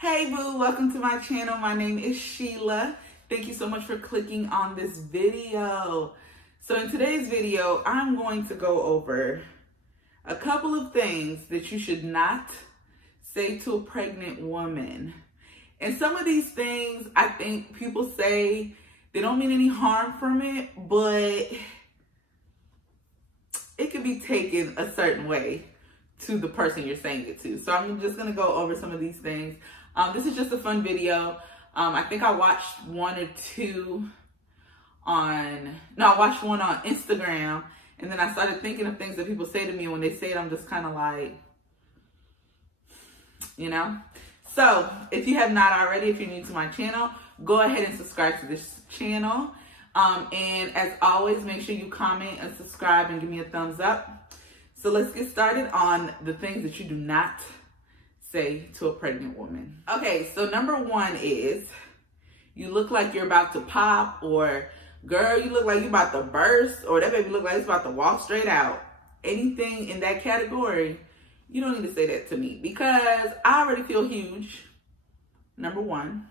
Hey boo, welcome to my channel. My name is Sheila. Thank you so much for clicking on this video. So in today's video, I'm going to go over a couple of things that you should not say to a pregnant woman. And some of these things, I think people say they don't mean any harm from it, but it could be taken a certain way to the person you're saying it to. So I'm just gonna go over some of these things. This is just a fun video. I think I watched one or two I watched one on Instagram, and then I started thinking of things that people say to me, and when they say it, I'm just kind of like, you know? So if you have not already, if you're new to my channel, go ahead and subscribe to this channel. And as always, make sure you comment and subscribe and give me a thumbs up. So let's get started on the things that you do not say to a pregnant woman. Okay, so number one is, you look like you're about to pop, or girl, you look like you're about to burst, or that baby look like it's about to walk straight out. Anything in that category, you don't need to say that to me, because I already feel huge, number one.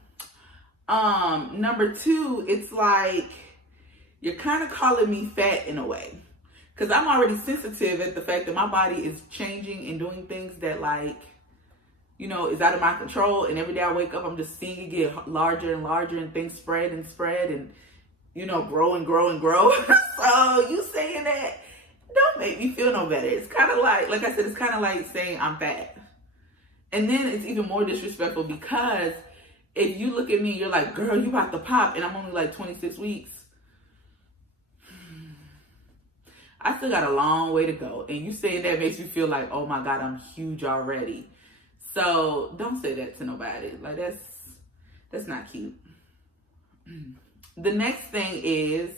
Number two, it's like you're kind of calling me fat in a way, because I'm already sensitive at the fact that my body is changing and doing things that, like, you know, is out of my control. And every day I wake up, I'm just seeing it get larger and larger, and things spread and spread, and, you know, grow and grow and grow. So you saying that don't make me feel no better. It's kind of like I said, it's kind of like saying I'm fat. And then it's even more disrespectful, because if you look at me, you're like, girl, you about to pop, and I'm only like 26 weeks. I still got a long way to go. And you saying that makes me feel like, oh my God, I'm huge already. So don't say that to nobody. Like, that's not cute. The next thing is,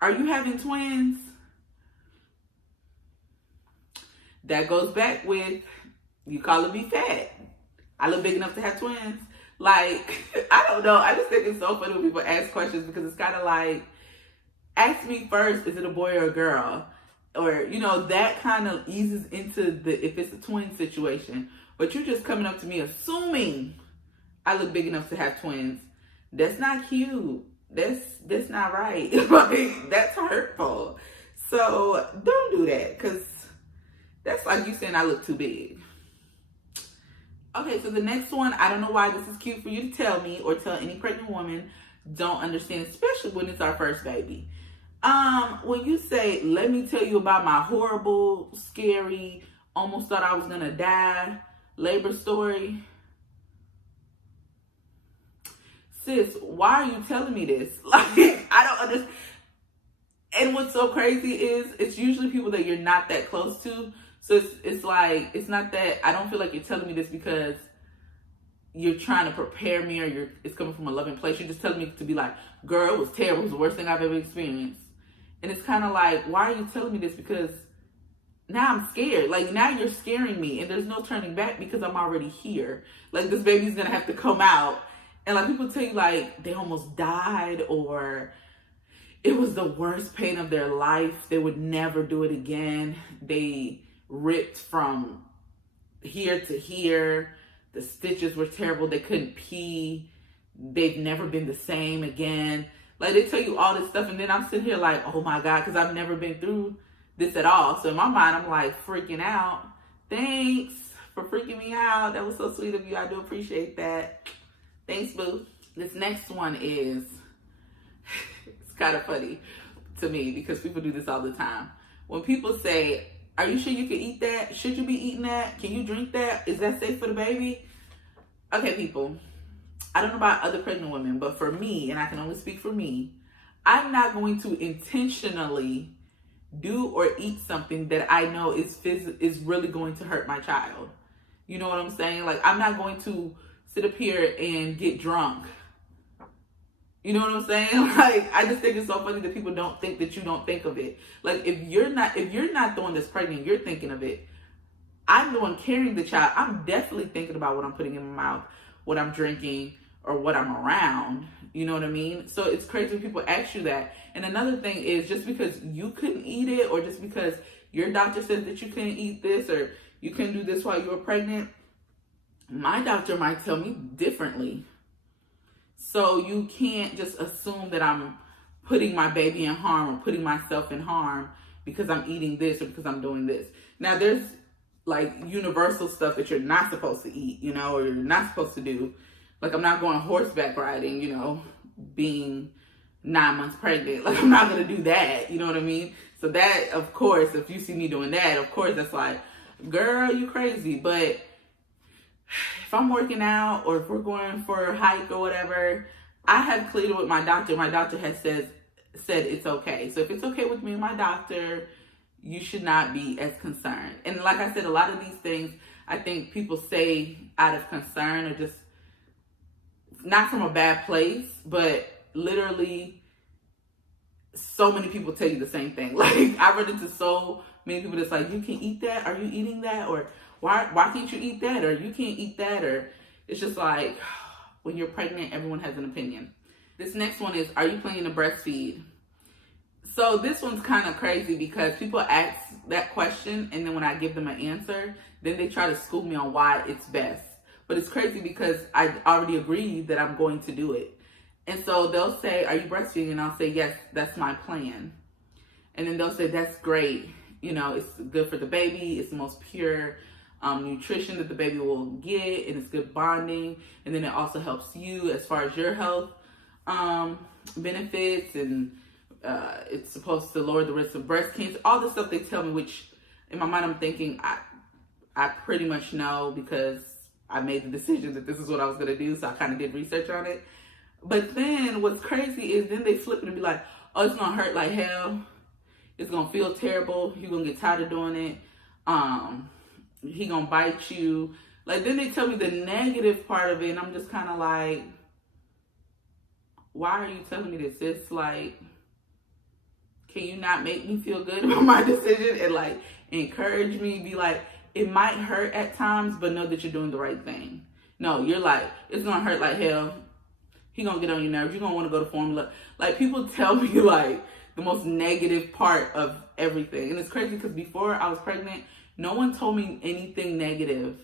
are you having twins? That goes back with, you calling me fat. I look big enough to have twins. Like, I don't know. I just think it's so funny when people ask questions, because it's kind of like, ask me first, is it a boy or a girl? Or, you know, that kind of eases into if it's a twin situation. But you're just coming up to me assuming I look big enough to have twins. That's not cute. That's not right. Like, that's hurtful. So don't do that, because that's like you saying I look too big. Okay, so the next one, I don't know why this is cute for you to tell me, or tell any pregnant woman. Don't understand, especially when it's our first baby. When you say, let me tell you about my horrible, scary, almost thought I was gonna die labor story. Sis, why are you telling me this? Like, I don't understand. And what's so crazy is, it's usually people that you're not that close to. So it's like, it's not that, I don't feel like you're telling me this because you're trying to prepare me, or it's coming from a loving place. You're just telling me to be like, girl, it was terrible. It was the worst thing I've ever experienced. And it's kind of like, why are you telling me this? Because now I'm scared. Like, now you're scaring me, and there's no turning back, because I'm already here. Like, this baby's going to have to come out. And like, people tell you like they almost died, or it was the worst pain of their life. They would never do it again. They ripped from here to here. The stitches were terrible. They couldn't pee. They've never been the same again. Like, they tell you all this stuff, and then I'm sitting here like, oh my God, because I've never been through this at all. So in my mind, I'm like freaking out. Thanks for freaking me out. That was so sweet of you. I do appreciate that. Thanks, boo. This next one is, it's kind of funny to me, because people do this all the time. When people say, are you sure you can eat that? Should you be eating that? Can you drink that? Is that safe for the baby? Okay, people. I don't know about other pregnant women, but for me, and I can only speak for me, I'm not going to intentionally do or eat something that I know is really going to hurt my child. You know what I'm saying? Like, I'm not going to sit up here and get drunk. You know what I'm saying? Like, I just think it's so funny that people don't think that you don't think of it. Like, if you're not the one that's pregnant, you're thinking of it. I'm the one carrying the child. I'm definitely thinking about what I'm putting in my mouth, what I'm drinking, or what I'm around. You know what I mean? So it's crazy when people ask you that. And another thing is, just because you couldn't eat it, or just because your doctor said that you couldn't eat this, or you couldn't do this while you were pregnant, my doctor might tell me differently. So you can't just assume that I'm putting my baby in harm or putting myself in harm because I'm eating this or because I'm doing this. Now, there's like universal stuff that you're not supposed to eat, you know, or you're not supposed to do. Like, I'm not going horseback riding, you know, being 9 months pregnant. Like, I'm not going to do that, you know what I mean? So that, of course, if you see me doing that, of course, that's like, girl, you crazy. But if I'm working out or if we're going for a hike or whatever, I have cleared it with my doctor. My doctor has said it's okay. So if it's okay with me and my doctor, you should not be as concerned. And like I said, a lot of these things, I think people say out of concern or just not from a bad place, but literally so many people tell you the same thing. Like, I run into so many people that's like, you can eat that? Are you eating that? Or why can't you eat that? Or you can't eat that? Or it's just like, when you're pregnant, everyone has an opinion. This next one is, are you planning to breastfeed? So this one's kind of crazy because people ask that question, and then when I give them an answer, then they try to school me on why it's best. But it's crazy because I already agreed that I'm going to do it. And so they'll say, are you breastfeeding? And I'll say, yes, that's my plan. And then they'll say, that's great. You know, it's good for the baby. It's the most pure nutrition that the baby will get, and it's good bonding. And then it also helps you as far as your health benefits, and it's supposed to lower the risk of breast cancer. All the stuff they tell me, which in my mind I'm thinking I pretty much know because I made the decision that this is what I was going to do, so I kind of did research on it. But then what's crazy is then they flip it and be like, oh, it's going to hurt like hell. It's going to feel terrible. You're going to get tired of doing it. He going to bite you. Like, then they tell me the negative part of it, and I'm just kind of like, why are you telling me this? It's like, can you not make me feel good about my decision and like encourage me? Be like, it might hurt at times, but know that you're doing the right thing. No, you're like, it's going to hurt like hell. He going to get on your nerves. You're going to want to go to formula. Like, people tell me like the most negative part of everything. And it's crazy because before I was pregnant, no one told me anything negative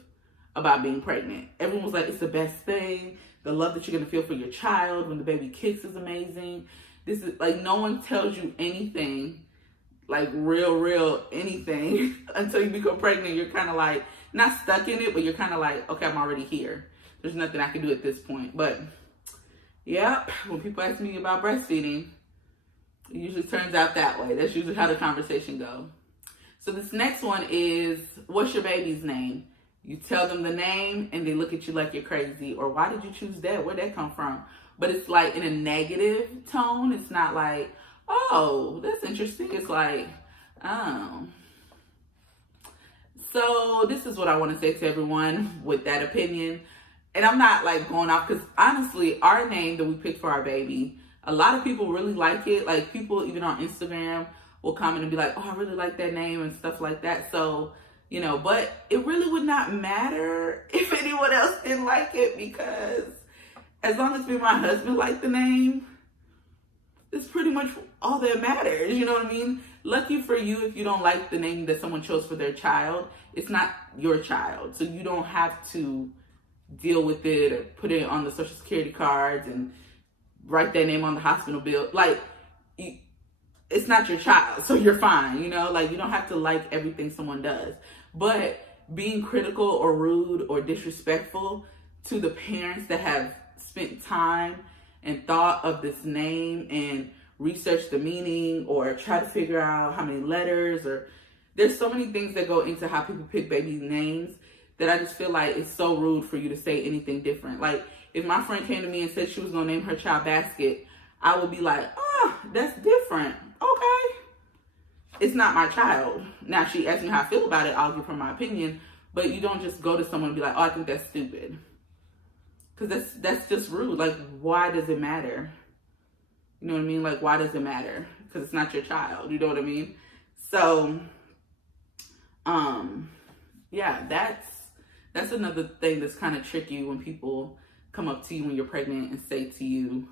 about being pregnant. Everyone was like, it's the best thing. The love that you're going to feel for your child when the baby kicks is amazing. This is like, no one tells you anything, like real anything until you become pregnant. You're kind of like, not stuck in it, but you're kind of like, okay, I'm already here. There's nothing I can do at this point. But yeah, when people ask me about breastfeeding, it usually turns out that way. That's usually how the conversation goes. So this next one is, what's your baby's name? You tell them the name and they look at you like you're crazy. Or why did you choose that? Where'd that come from? But it's like in a negative tone. It's not like, oh, that's interesting. It's like, oh. So this is what I want to say to everyone with that opinion. And I'm not like going off, because honestly, our name that we picked for our baby, a lot of people really like it. Like, people even on Instagram will comment and be like, oh, I really like that name and stuff like that. So, you know, but it really would not matter if anyone else didn't like it, because as long as me and my husband like the name, it's pretty much all that matters. You know what I mean? Lucky for you if you don't like the name that someone chose for their child. It's not your child, so you don't have to deal with it or put it on the social security cards and write that name on the hospital bill. Like, it's not your child, so you're fine, you know? Like, you don't have to like everything someone does. But being critical or rude or disrespectful to the parents that have spent time and thought of this name and researched the meaning or try to figure out how many letters, or there's so many things that go into how people pick baby names that I just feel like it's so rude for you to say anything different. Like, if my friend came to me and said she was going to name her child Basket, I would be like, oh, that's different. Okay. It's not my child. Now, she asked me how I feel about it, I'll give her my opinion, but you don't just go to someone and be like, oh, I think that's stupid. Because that's just rude. Like, why does it matter? You know what I mean? Like, why does it matter? Because it's not your child. You know what I mean? So, yeah, that's another thing that's kind of tricky when people come up to you when you're pregnant and say to you,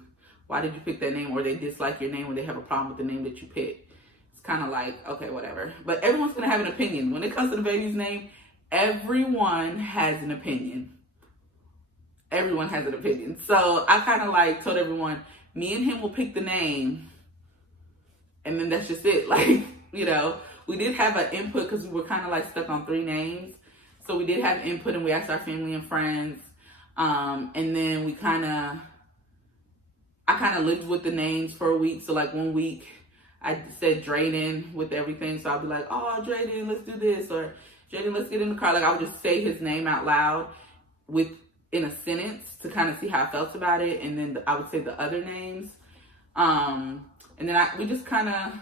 why did you pick that name? Or they dislike your name, or they have a problem with the name that you picked. It's kind of like, okay, whatever. But everyone's going to have an opinion. When it comes to the baby's name, everyone has an opinion. everyone has an opinion. So I kind of like told everyone, me and him will pick the name, and then that's just it. Like, we did have an input because we were kind of like stuck on 3 names. So we did have input, and we asked our family and friends. And then I kind of lived with the names for a week. So like 1 week I said Drayden with everything. So I'll be like, oh, Drayden, let's do this. Or Drayden, let's get in the car. Like I would just say his name out loud in a sentence to kind of see how I felt about it. And then I would say the other names. And then we just kind of,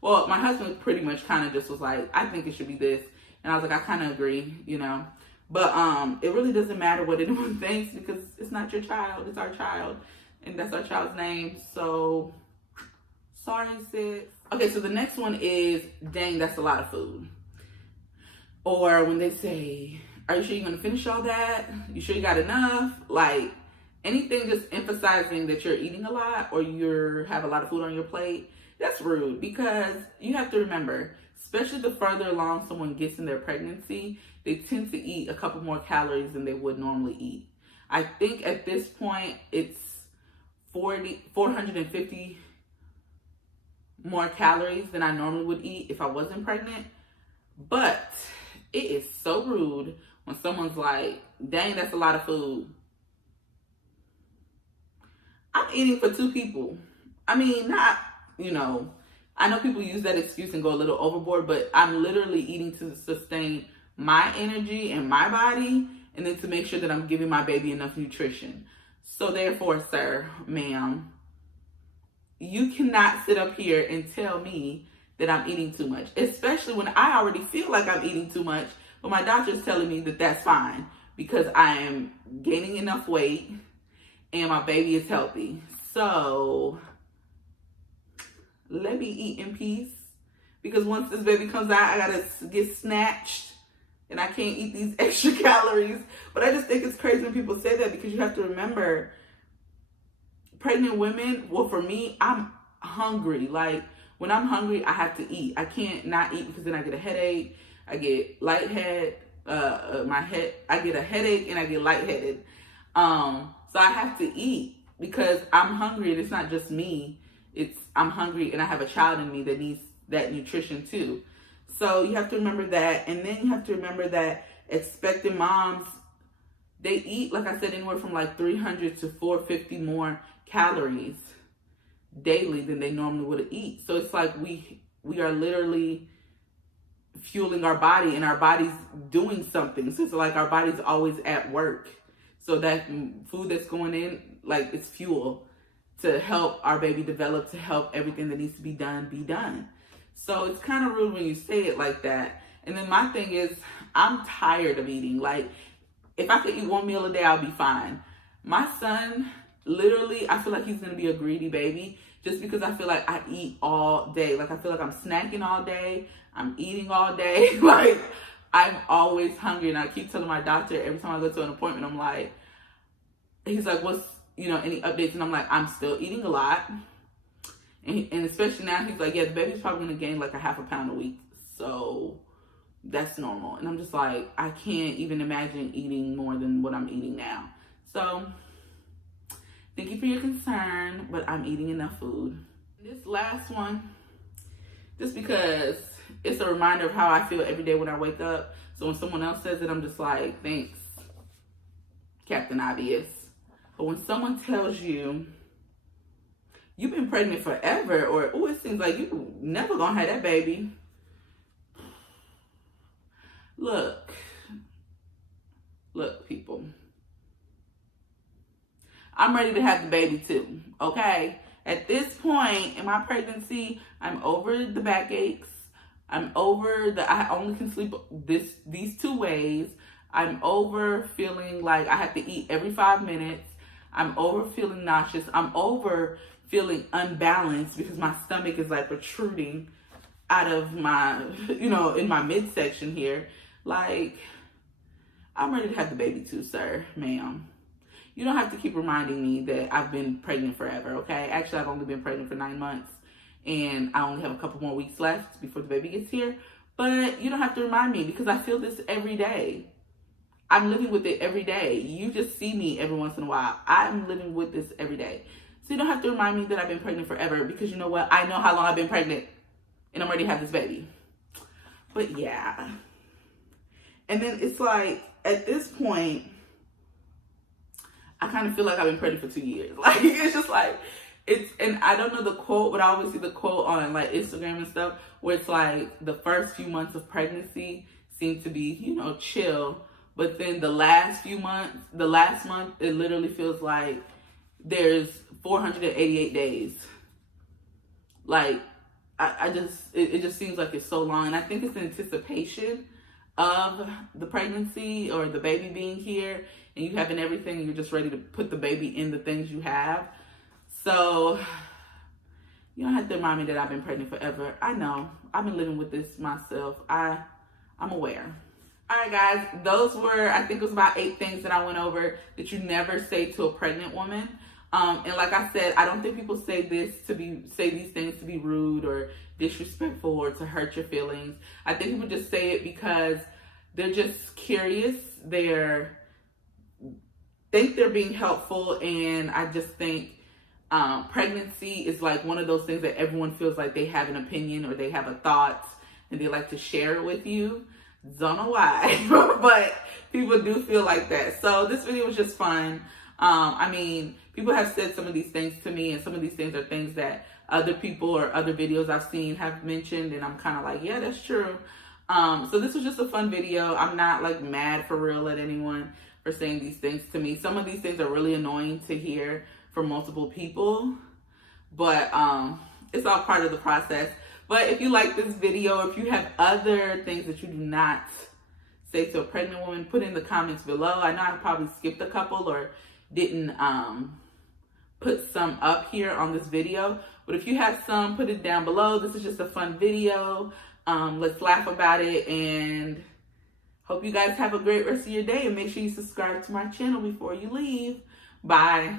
well, my husband pretty much kind of just was like, I think it should be this. And I was like, I kind of agree, But it really doesn't matter what anyone thinks because it's not your child, it's our child. And that's our child's name. So, sorry, sis. Okay, so the next one is, dang, that's a lot of food. Or when they say, are you sure you're going to finish all that? You sure you got enough? Like, anything just emphasizing that you're eating a lot or you have a lot of food on your plate, that's rude. Because you have to remember, especially the further along someone gets in their pregnancy, they tend to eat a couple more calories than they would normally eat. I think at this point, it's 450 more calories than I normally would eat if I wasn't pregnant. But it is so rude when someone's like, dang, that's a lot of food. I'm eating for 2 people. I mean, not, I know people use that excuse and go a little overboard, but I'm literally eating to sustain my energy and my body, and then to make sure that I'm giving my baby enough nutrition. So therefore, sir, ma'am, you cannot sit up here and tell me that I'm eating too much, especially when I already feel like I'm eating too much, but my doctor's telling me that that's fine because I am gaining enough weight and my baby is healthy. So let me eat in peace, because once this baby comes out, I gotta get snatched and I can't eat these extra calories. But I just think it's crazy when people say that, because you have to remember, pregnant women, well, for me, I'm hungry. Like, when I'm hungry, I have to eat. I can't not eat because then I get a headache, I get lightheaded, I get a headache and I get lightheaded. So I have to eat because I'm hungry, and it's not just me. I'm hungry and I have a child in me that needs that nutrition too. So you have to remember that. And then you have to remember that expecting moms, they eat, like I said, anywhere from like 300 to 450 more calories daily than they normally would eat. So it's like we are literally fueling our body, and our body's doing something. So it's like our body's always at work. So that food that's going in, like, it's fuel to help our baby develop, to help everything that needs to be done. So it's kind of rude when you say it like that. And then my thing is, I'm tired of eating. Like, if I could eat 1 meal a day, I'll be fine. My son, literally, I feel like he's going to be a greedy baby just because I feel like I eat all day. Like, I feel like I'm snacking all day. I'm eating all day. Like, I'm always hungry. And I keep telling my doctor every time I go to an appointment, I'm like, he's like, what's, any updates? And I'm like, I'm still eating a lot. And especially now, he's like, yeah, the baby's probably going to gain like a half a pound a week. So that's normal. And I'm just like, I can't even imagine eating more than what I'm eating now. So thank you for your concern, but I'm eating enough food. This last one, just because it's a reminder of how I feel every day when I wake up. So when someone else says it, I'm just like, thanks, Captain Obvious. But when someone tells you, you've been pregnant forever, or, oh, it seems like you never gonna have that baby. Look, people. I'm ready to have the baby too, okay? At this point in my pregnancy, I'm over the backaches. I'm over I only can sleep these 2 ways. I'm over feeling like I have to eat every 5 minutes. I'm over feeling nauseous. I'm over feeling unbalanced because my stomach is like protruding out of my, in my midsection here. Like, I'm ready to have the baby too, sir, ma'am. You don't have to keep reminding me that I've been pregnant forever, okay? Actually, I've only been pregnant for 9 months, and I only have a couple more weeks left before the baby gets here. But you don't have to remind me, because I feel this every day. I'm living with it every day. You just see me every once in a while. I'm living with this every day. So you don't have to remind me that I've been pregnant forever, because you know what? I know how long I've been pregnant and I'm ready to have this baby. But yeah. And then it's like, at this point, I kind of feel like I've been pregnant for 2 years. Like, it's just like, and I don't know the quote, but I always see the quote on like Instagram and stuff, where it's like the first few months of pregnancy seem to be, you know, chill. But then the last month, it literally feels like there's 488 days. Like, it just seems like it's so long. And I think it's anticipation of the pregnancy or the baby being here, and you having everything, and you're just ready to put the baby in the things you have. So you don't have to remind me that I've been pregnant forever. I know. I've been living with this myself. I'm aware. All right, guys, those were, I think it was about 8 things that I went over that you never say to a pregnant woman. And like I said, I don't think people say these things to be rude or disrespectful or to hurt your feelings. I think people just say it because they're just curious. Think they're being helpful, and I just think pregnancy is like one of those things that everyone feels like they have an opinion or they have a thought and they like to share it with you. Don't know why, but people do feel like that. So this video was just fun. I mean, people have said some of these things to me, and some of these things are things that other people or other videos I've seen have mentioned, and I'm kind of like, yeah, that's true. So this was just a fun video. I'm not like mad for real at anyone for saying these things to me. Some of these things are really annoying to hear from multiple people, but it's all part of the process. But if you like this video, if you have other things that you do not say to a pregnant woman, put in the comments below. I know I probably skipped a couple or didn't put some up here on this video, but if you have some, put it down below. This is just a fun video. Let's laugh about it, and hope you guys have a great rest of your day, and make sure you subscribe to my channel before you leave. Bye.